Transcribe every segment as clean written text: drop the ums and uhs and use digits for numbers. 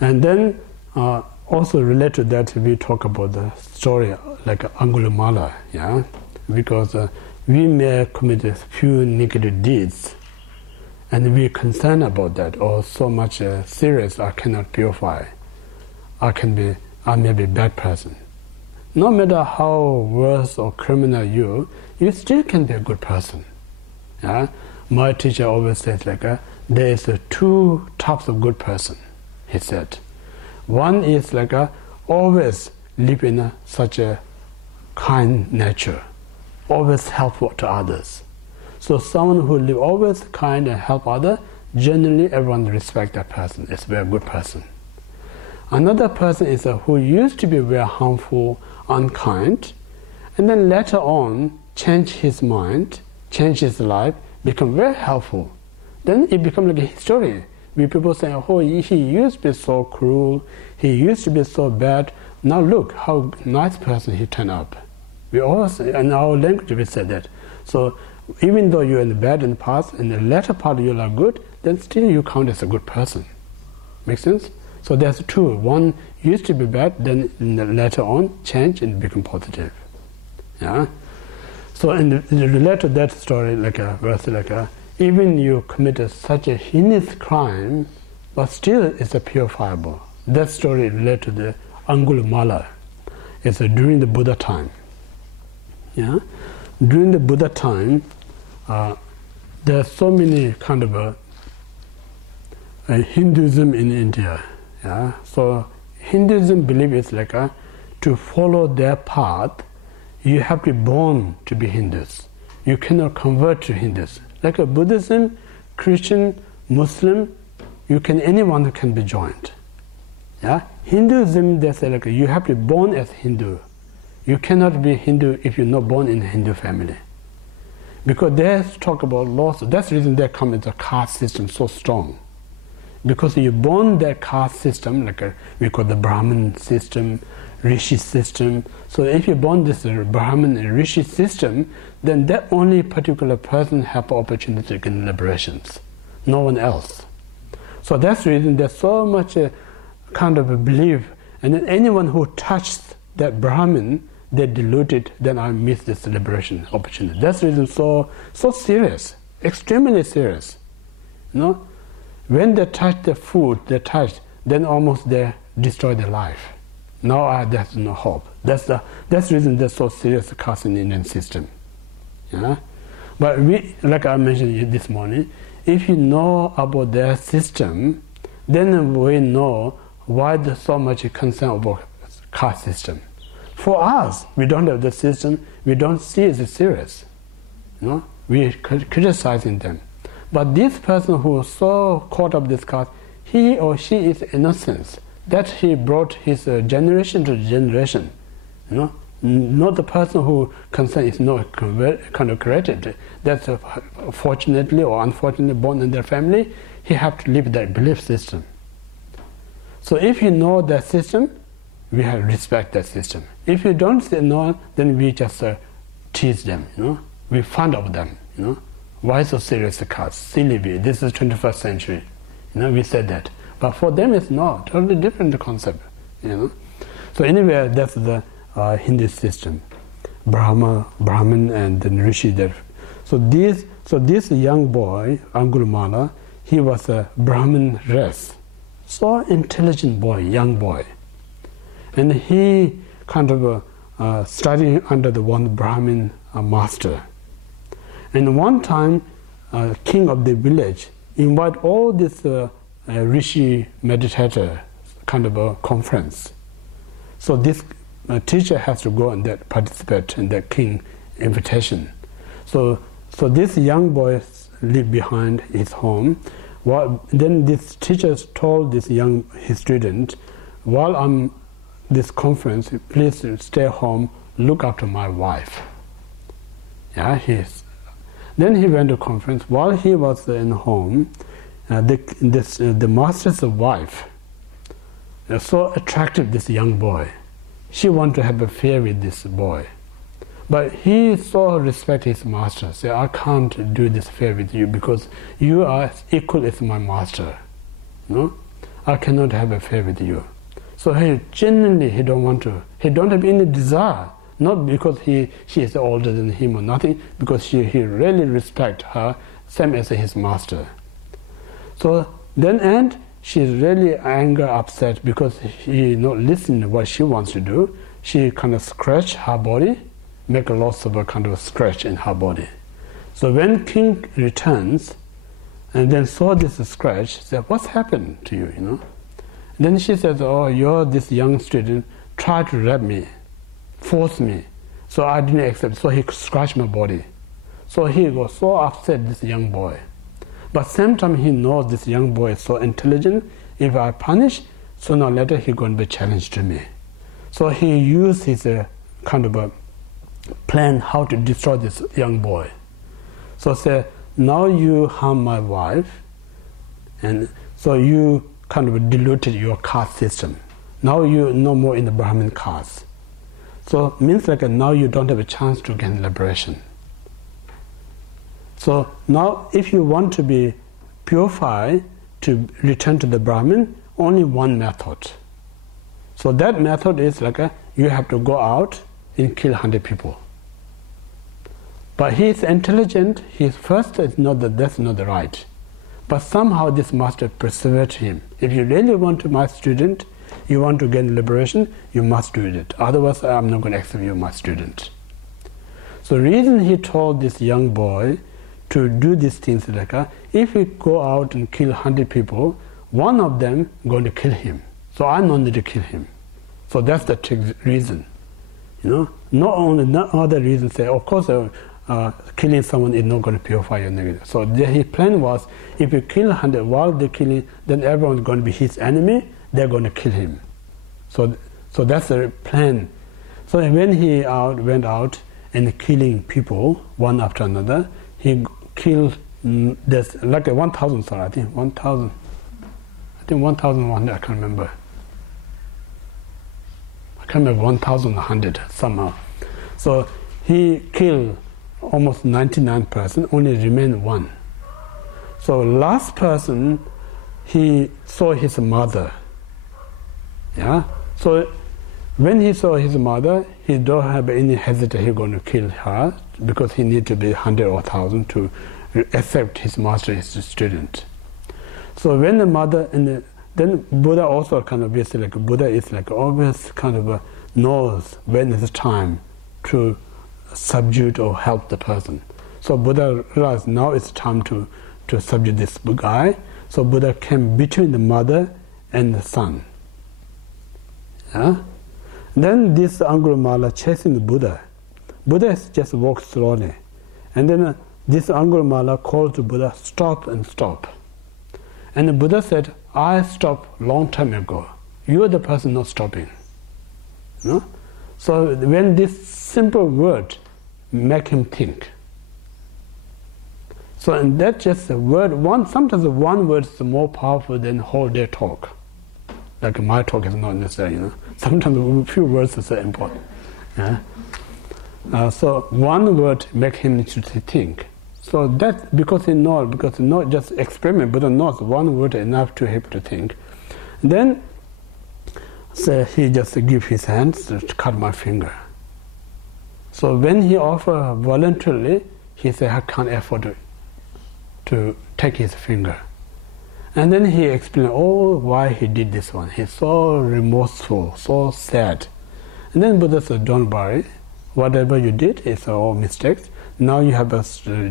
And then also related to that, we talk about the story like Angulimala, yeah, because we may commit a few negative deeds, and we're concerned about that, or so much serious, I cannot purify. I may be a bad person. No matter how worse or criminal you still can be a good person. Yeah? My teacher always says like, there is two types of good person, he said. One is like always live in such a kind nature, always helpful to others. So someone who live always kind and help others, generally everyone respect that person. It's a very good person. Another person is who used to be very harmful, unkind, and then later on change his mind, change his life, become very helpful. Then it becomes like a historian. We people say, oh, he used to be so cruel, he used to be so bad. Now look how nice person he turned up. We always, in our language, we say that. So even though you're in the bad in the past, in the latter part you are good, then still you count as a good person. Make sense? So there's two. One used to be bad, then later on change and become positive. Yeah. So in relate to that story, like a verse, like even you committed such a heinous crime, but still it's a purifiable. That story related to the Angulimala. It's during the Buddha time. Yeah. During the Buddha time, there are so many kind of Hinduism in India. Yeah? So Hinduism belief is like to follow their path, you have to be born to be Hindus. You cannot convert to Hindus. Like a Buddhism, Christian, Muslim, anyone can be joined. Yeah? Hinduism, they say like you have to be born as Hindu. You cannot be Hindu if you're not born in a Hindu family. Because they talk about laws, that's the reason they come into a caste system so strong. Because you're born that caste system, like we call the Brahmin system, Rishi system. So if you're born this Brahmin and Rishi system, then that only particular person have opportunity to gain liberations, no one else. So that's the reason there's so much kind of a belief, and then anyone who touched that Brahmin, they diluted, then I miss this liberation opportunity. That's the reason so serious, extremely serious. You know? When they touch the food, then almost they destroy their life. Now there's no hope. That's the reason they're so serious caste in the Indian system. Yeah? But we, like I mentioned this morning, if you know about their system, then we know why there's so much concern about caste system. For us, we don't have the system, we don't see it as serious. You know? We're criticizing them. But this person who is so caught up this caste, he or she is innocent. That he brought his generation to generation. You know? Not the person who concerned is not kind of created. That's fortunately or unfortunately born in their family, he have to live that belief system. So if you know that system, we have to respect that system. If you don't know, then we just tease them. You know? We fond of them. You know? Why so serious the caste? Silly bee. This is 21st century. You know, we said that. But for them it's not. Totally different concept. You know. So anyway, that's the Hindu system. Brahmin and then Rishi there. So this young boy, Angulimala, he was a Brahmin race. So intelligent boy, young boy. And he kind of studying under the one Brahmin master. And one time, king of the village invite all this Rishi meditator kind of a conference. So this teacher has to go and participate in the king invitation. So this young boy lived behind his home. Then this teacher told his student, while I'm this conference, please stay home, look after my wife. Yeah, Then he went to conference. While he was in home, the master's wife so attractive this young boy. She wanted to have an affair with this boy. But he so respect his master. Say, I can't do this affair with you because you are equal as my master. No? I cannot have an affair with you. So he genuinely, he don't want to. He don't have any desire. Not because she is older than him or nothing, because he really respect her, same as his master. So then, and she's really angry, upset because he not listening to what she wants to do. She kind of scratch her body, make a lots of a kind of scratch in her body. So when king returns, and then saw this scratch, said, "What's happened to you?" And then she says, "Oh, you're this young student, tried to rape me, force me, so I didn't accept." So he scratched my body. So he was so upset, this young boy. But same time he knows this young boy is so intelligent. If I punish, sooner or later he's going to be challenged to me. So he used his kind of a plan how to destroy this young boy. So say, now you harm my wife, and so you kind of diluted your caste system. Now you're no more in the Brahmin caste. So means like now you don't have a chance to gain liberation. So now if you want to be purified, to return to the Brahmin, only one method. So that method is like you have to go out and kill 100 people. But he is intelligent, his first is not that that's not the right. But somehow this master persevered him. If you really want to be my student, you want to gain liberation, you must do it. Otherwise I'm not going to accept you my student. So the reason he told this young boy to do these things like if we go out and kill 100 people, one of them going to kill him. So I don't need to kill him. So that's the reason. Not other reason say, of course killing someone is not going to purify your negative. So his plan was, if you kill 100 while they're killing, then everyone's going to be his enemy, they're going to kill him. So that's the plan. So when he went out and killing people one after another, he killed there's like 1,000, sorry, I think 1,100, I can't remember. I can't remember, 1,100 somehow. So he killed almost 99%, only remained one. So last person, he saw his mother. Yeah. So when he saw his mother, he don't have any hesitation he's going to kill her, because he need to be 100 or 1,000 to accept his master as his student. So when the mother then Buddha also kind of is like Buddha is like always kind of knows when it's time to subdue or help the person. So Buddha realized now it's time to subdue this guy. So Buddha came between the mother and the son. Yeah? Then this Angulimala chasing the Buddha. Buddha just walked slowly. And then this Angulimala called to Buddha, "Stop and stop." And the Buddha said, "I stopped long time ago. You are the person not stopping." So when this simple word make him think. So and that just a word, sometimes one word is more powerful than whole day talk. Like my talk is not necessary, Sometimes a few words is important. Yeah? So one word make him to think. So that because he not just experiment, but knows one word enough to help to think. And then so he just give his hands to cut my finger. So when he offer voluntarily, he said, "I can't afford to take his finger." And then he explained, why he did this one. He's so remorseful, so sad. And then Buddha said, "Don't worry. Whatever you did is all mistakes. Now you have a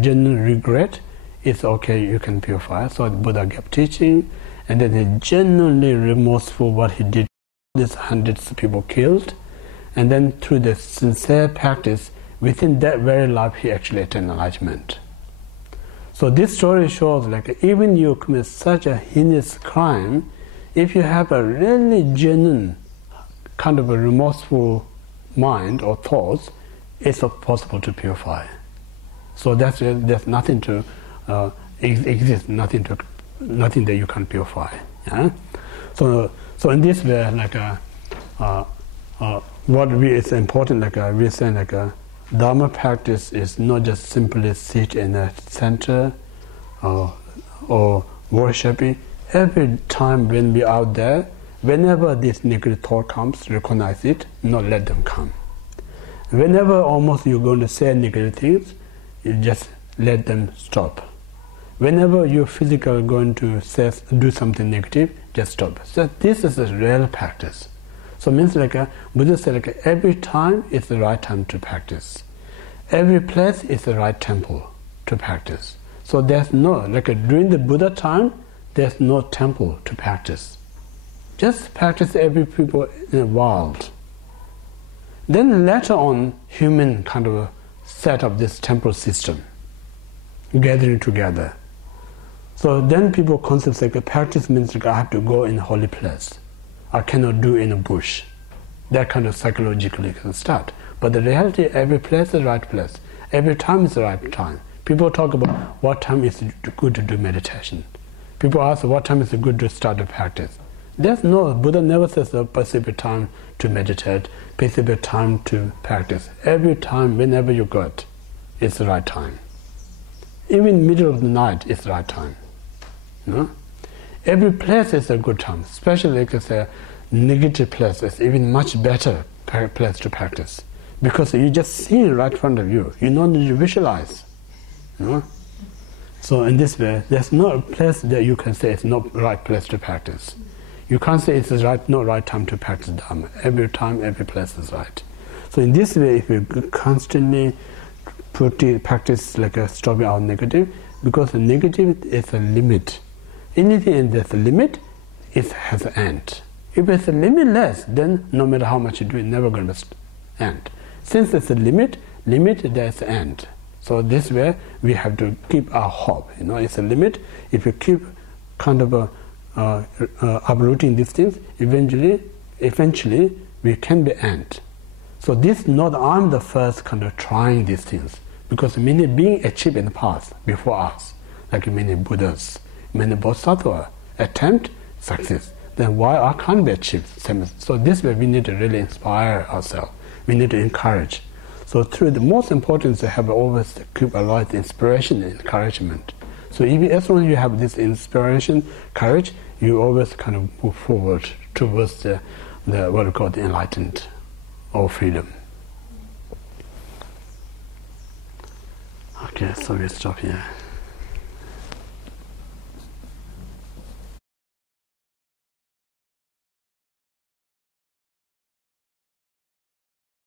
genuine regret. It's okay, you can purify." So the Buddha kept teaching, and then he genuinely remorseful what he did. These hundreds of people killed. And then through the sincere practice, within that very life, he actually attained enlightenment. So this story shows like even you commit such a heinous crime, if you have a really genuine kind of a remorseful mind or thoughts, it's possible to purify. So there's nothing to exist, nothing that you can purify. Yeah? So in this way, like it's important, like we're saying, like Dharma practice is not just simply sit in a center or worshiping. every time when we are out there, whenever this negative thought comes, recognize it, not let them come. Whenever almost you're going to say negative things, you just let them stop. Whenever you're physically going to do something negative, just stop. So this is a real practice. So it means like Buddha said, like every time is the right time to practice. Every place is the right temple to practice. So there's no, like during the Buddha time, there's no temple to practice. Just practice every people in the world. Then later on, human kind of set up this temple system, gathering together. So then people concept like practice means like I have to go in a holy place. I cannot do in a bush. That kind of psychologically can start. But the reality, every place is the right place. Every time is the right time. People talk about what time is good to do meditation. People ask what time is good to start a practice. There's no, Buddha never says a specific time to meditate, specific time to practice. Every time, whenever you got, it's the right time. Even middle of the night is the right time. No? Every place is a good time, especially like a negative place is even much better place to practice. Because you just see it right in front of you. You don't need to visualize. No? So in this way, there's no place that you can say it's not the right place to practice. You can't say it's the right, not right time to practice Dharma. Every time, every place is right. So in this way, if you constantly practice like stopping out negative, because the negative is a limit. Anything that's a limit, it has an end. If it's a limitless, then no matter how much you do, it's never going to end. Since it's a limit, there's an end. So this way, we have to keep our hope. It's a limit. If you keep kind of uprooting these things, eventually we can be end. So this not I'm the first kind of trying these things, because many beings achieved in the past before us, like many Buddhas, many Bodhisattvas attempt success. Then why I can't be achieved? So this way we need to really inspire ourselves. We need to encourage. So through the most important is to have always keep a lot of inspiration and encouragement. So as long as you have this inspiration, courage, you always kind of move forward towards the what we call the enlightened or freedom. Okay, so we stop here.